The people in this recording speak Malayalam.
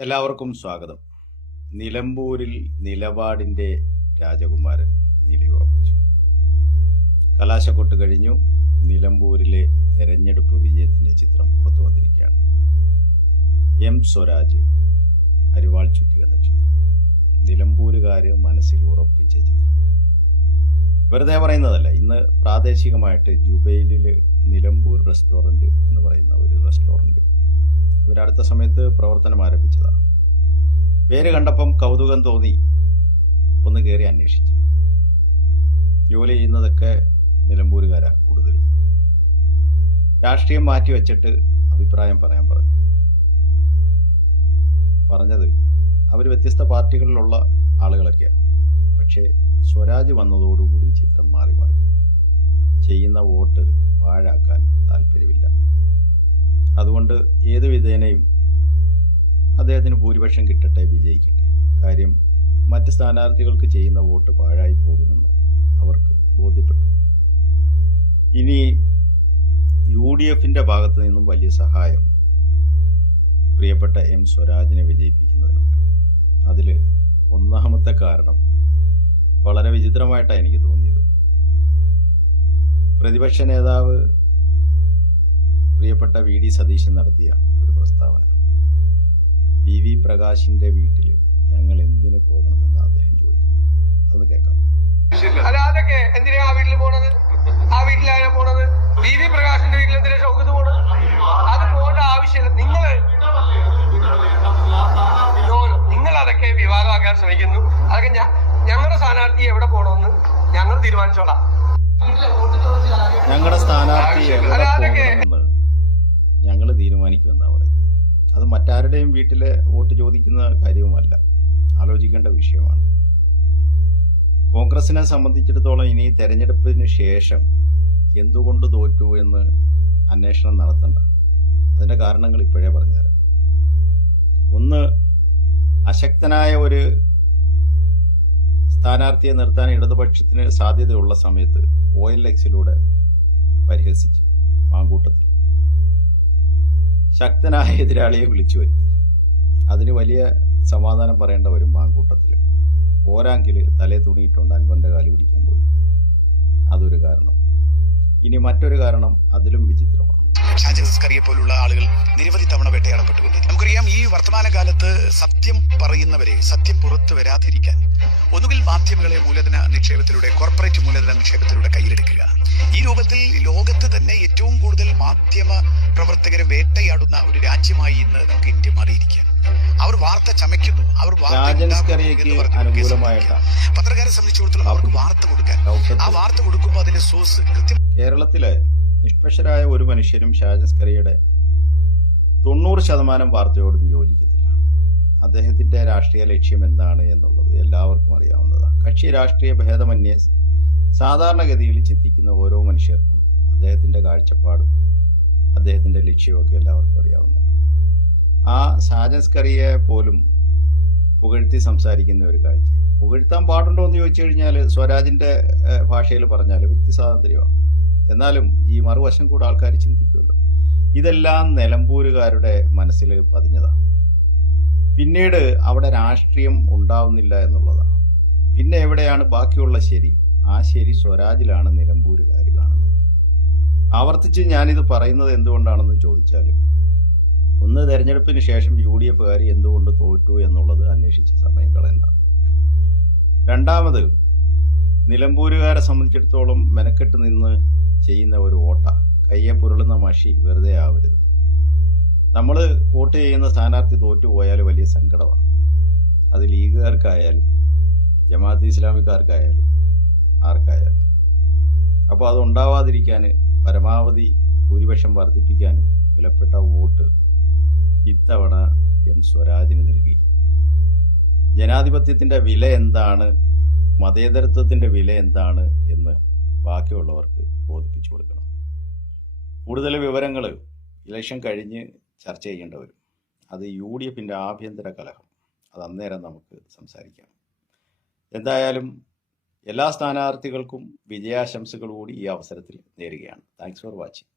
എല്ലാവർക്കും സ്വാഗതം. നിലമ്പൂരിൽ നിലപാടിന്റെ രാജകുമാരൻ നിലയുറപ്പിച്ചു. കലാശക്കൊട്ട് കഴിഞ്ഞു. നിലമ്പൂരിലെ തെരഞ്ഞെടുപ്പ് വിജയത്തിന്റെ ചിത്രം പുറത്തു വന്നിരിക്കുകയാണ്. എം സ്വരാജ് അരിവാൾ ചുറ്റി എന്ന ചിത്രം. നിലമ്പൂരുകാർ മനസ്സിൽ ഉറപ്പിച്ച ചിത്രം. വെറുതെ പറയുന്നതല്ല ഇന്ന് പ്രാദേശികമായിട്ട് ജുബൈലിൽ നിലമ്പൂർ റെസ്റ്റോറന്റ് എന്ന് പറയുന്ന ഒരു റെസ്റ്റോറന്റ് അവരടുത്ത സമയത്ത് പ്രവർത്തനം ആരംഭിച്ചതാണ് പേര് കണ്ടപ്പം കൗതുകം തോന്നി. ഒന്ന് കയറി അന്വേഷിച്ചു. ജോലി ചെയ്യുന്നതൊക്കെ നിലമ്പൂരുകാരാണ് കൂടുതലും. രാഷ്ട്രീയം മാറ്റി വെച്ചിട്ട് അഭിപ്രായം പറയാൻ പറഞ്ഞു. പറഞ്ഞത് അവർ വ്യത്യസ്ത പാർട്ടികളിലുള്ള ആളുകളൊക്കെയാണ് പക്ഷേ സ്വരാജ് വന്നതോടുകൂടി ചിത്രം മാറി മാറി. ചെയ്യുന്ന വോട്ട് പാഴാക്കാൻ താല്പര്യമില്ല. അതുകൊണ്ട് ഏത് വിധേനയും അദ്ദേഹത്തിന് ഭൂരിപക്ഷം കിട്ടട്ടെ വിജയിക്കട്ടെ. കാര്യം മറ്റ് സ്ഥാനാർത്ഥികൾക്ക് ചെയ്യുന്ന വോട്ട് പാഴായി പോകുമെന്ന് അവർക്ക് ബോധ്യപ്പെട്ടു. ഇനി യു ഡി എഫിന്റെ ഭാഗത്തു നിന്നും വലിയ സഹായം പ്രിയപ്പെട്ട എം സ്വരാജിനെ വിജയിപ്പിക്കുന്നതിനുണ്ട്. അതിൽ ഒന്നാമത്തെ കാരണം വളരെ വിചിത്രമായിട്ടാണ് എനിക്ക് തോന്നിയത്. പ്രതിപക്ഷ നേതാവ് പ്രിയപ്പെട്ട വി ഡി സതീശൻ നടത്തിയ ഒരു പ്രസ്താവന. വി വി പ്രകാശിന്റെ വീട്ടിൽ ഞങ്ങൾ എന്തിനു പോകണമെന്ന് അദ്ദേഹം ചോദിക്കുന്നത് അത് കേൾക്കാം. അല്ല അതൊക്കെ എന്തിനാ ആ വീട്ടിൽ പോണത്? ആ വീട്ടിലാരാ പോണത്? വി വി പ്രകാശിന്റെ വീട്ടിൽ എന്തിനാ ഷൗക്കത്ത് പോണത്? അത് പോകേണ്ട ആവശ്യമില്ല. നിങ്ങൾ നിങ്ങൾ അതൊക്കെ വിവാദമാക്കാൻ ശ്രമിക്കുന്നു. അതൊക്കെ ഞങ്ങളുടെ സ്ഥാനാർത്ഥി എവിടെ പോകണമെന്ന് ഞങ്ങൾ തീരുമാനിച്ചോളാം. ഞങ്ങളുടെ സ്ഥാനാർത്ഥി തീരുമാനിക്കുമെന്നാണ് പറയുന്നത്. അത് മറ്റാരുടെയും വീട്ടിൽ വോട്ട് ചോദിക്കുന്ന കാര്യവുമല്ല. ആലോചിക്കേണ്ട വിഷയമാണ്. കോൺഗ്രസിനെ സംബന്ധിച്ചിടത്തോളം ഇനി തെരഞ്ഞെടുപ്പിന് ശേഷം എന്തുകൊണ്ട് തോറ്റു എന്ന് അന്വേഷണം നടത്തണ്ട. അതിന്റെ കാരണങ്ങൾ ഇപ്പോഴേ പറഞ്ഞുതരാം. ഒന്ന് അശക്തനായ ഒരു സ്ഥാനാർത്ഥിയെ നിർത്താൻ ഇടതുപക്ഷത്തിന് സാധ്യതയുള്ള സമയത്ത് എൽ എക്സിലൂടെ പരിഹസിച്ച് മാങ്കൂട്ടത്തിൽ. ശക്തനായ എതിരാളിയെ വിളിച്ചു വരുത്തി. അതിന് വലിയ സമാധാനം പറയേണ്ട വരും മാങ്കൂട്ടത്തിൽ പോരാങ്കിൽ തലേ തുണിയിട്ടുണ്ട് അൻപന്റെ കാലി പിടിക്കാൻ പോയി. അതൊരു കാരണം. ഇനി മറ്റൊരു കാരണം അതിലും വിചിത്രമാണ്. സ്കറിയെ പോലുള്ള ആളുകൾ നിരവധി തവണ വേട്ടയാടപ്പെട്ടുകൊണ്ടിരിക്കും നമുക്കറിയാം ഈ വർത്തമാനകാലത്ത് സത്യം പറയുന്നവരെ സത്യം പുറത്തു വരാതിരിക്കാൻ ഒന്നുകിൽ മാധ്യമങ്ങളെ മൂലധന നിക്ഷേപത്തിലൂടെ കോർപ്പറേറ്റ് മൂലധന നിക്ഷേപത്തിലൂടെ കയ്യിലെടുക്കുക. ഈ രൂപത്തിൽ ലോകത്ത് തന്നെ ഏറ്റവും കൂടുതൽ മാധ്യമ പ്രവർത്തകരെ വേട്ടയാടുന്ന ഒരു രാജ്യമായി ഇന്ന് നമുക്ക് ഇന്ത്യ മാറിയിരിക്കുക അവർ വാർത്ത ചമയ്ക്കുന്നു. അവർ. പത്രക്കാരെ സംബന്ധിച്ചിടത്തോളം അവർക്ക് വാർത്ത കൊടുക്കാൻ. ആ വാർത്ത കൊടുക്കുമ്പോൾ അതിന്റെ സോഴ്സ് കൃത്യം കേരളത്തിലെ നിഷ്പക്ഷരായ ഒരു മനുഷ്യരും ഷാജസ്കറിയുടെ തൊണ്ണൂറ് ശതമാനം വാർത്തയോടും യോജിക്കത്തില്ല. അദ്ദേഹത്തിന്റെ രാഷ്ട്രീയ ലക്ഷ്യം എന്താണ് എന്നുള്ളത് എല്ലാവർക്കും അറിയാവുന്നതാണ്. കക്ഷി രാഷ്ട്രീയ ഭേദമന്യേ സാധാരണഗതിയിൽ ചിന്തിക്കുന്ന ഓരോ മനുഷ്യർക്കും അദ്ദേഹത്തിന്റെ കാഴ്ചപ്പാടും അദ്ദേഹത്തിന്റെ ലക്ഷ്യവും ഒക്കെ എല്ലാവർക്കും അറിയാവുന്ന ആ ഷാജൻ സ്കറിയെ പോലും പുകഴ്ത്തി സംസാരിക്കുന്ന ഒരു കാഴ്ച പുകഴ്ത്താൻ പാടുണ്ടോ എന്ന് ചോദിച്ചു കഴിഞ്ഞാൽ സ്വരാജിന്റെ ഭാഷയിൽ പറഞ്ഞാൽ വ്യക്തി സ്വാതന്ത്ര്യമാണ്. എന്നാലും ഈ മറുവശം കൂടെ ആൾക്കാർ ചിന്തിക്കുമല്ലോ. ഇതെല്ലാം നിലമ്പൂരുകാരുടെ മനസ്സിൽ പതിഞ്ഞതാണ്. പിന്നീട് അവിടെ രാഷ്ട്രീയം ഉണ്ടാവുന്നില്ല എന്നുള്ളതാണ്. പിന്നെ എവിടെയാണ് ബാക്കിയുള്ള ശരി? ആ ശരി സ്വരാജിലാണ് നിലമ്പൂരുകാർ കാണുന്നത്. ആവർത്തിച്ച് ഞാനിത് പറയുന്നത് എന്തുകൊണ്ടാണെന്ന് ചോദിച്ചാൽ ഒന്ന് തെരഞ്ഞെടുപ്പിന് ശേഷം യു ഡി എഫുകാർ എന്തുകൊണ്ട് തോറ്റു എന്നുള്ളത് അന്വേഷിച്ച് സമയം കളയണ്ട. രണ്ടാമത് നിലമ്പൂരുകാരെ സംബന്ധിച്ചിടത്തോളം മെനക്കെട്ട് നിന്ന് ചെയ്യുന്ന ഒരു ഓട്ട കയ്യെ പുരളുന്ന മഷി വെറുതെ ആവരുത്. നമ്മൾ വോട്ട് ചെയ്യുന്ന സ്ഥാനാർത്ഥി തോറ്റുപോയാൽ വലിയ സങ്കടമാണ് അത് ലീഗുകാർക്കായാലും ജമാഅത്ത് ഇസ്ലാമിക്കാർക്കായാലും. ആർക്കായാലും. അപ്പോൾ അത് ഉണ്ടാവാതിരിക്കാൻ പരമാവധി ഭൂരിപക്ഷം വർദ്ധിപ്പിക്കാനും വിലപ്പെട്ട വോട്ട് ഇത്തവണ എം സ്വരാജിന് നൽകി. ജനാധിപത്യത്തിന്റെ വില എന്താണ്? മതേതരത്വത്തിന്റെ വില എന്താണ്? എന്ന് ബാക്കിയുള്ളവർക്ക് ബോധിപ്പിച്ചു കൊടുക്കണം. കൂടുതൽ വിവരങ്ങൾ ഇലക്ഷൻ കഴിഞ്ഞ് ചർച്ച ചെയ്യേണ്ട വരും. അത് യു ഡി എഫിന്റെ ആഭ്യന്തര കലഹം. അത് അന്നേരം നമുക്ക് സംസാരിക്കാം. എന്തായാലും എല്ലാ സ്ഥാനാർത്ഥികൾക്കും വിജയാശംസകൾ കൂടി ഈ അവസരത്തിൽ നേരുകയാണ്. Thanks for watching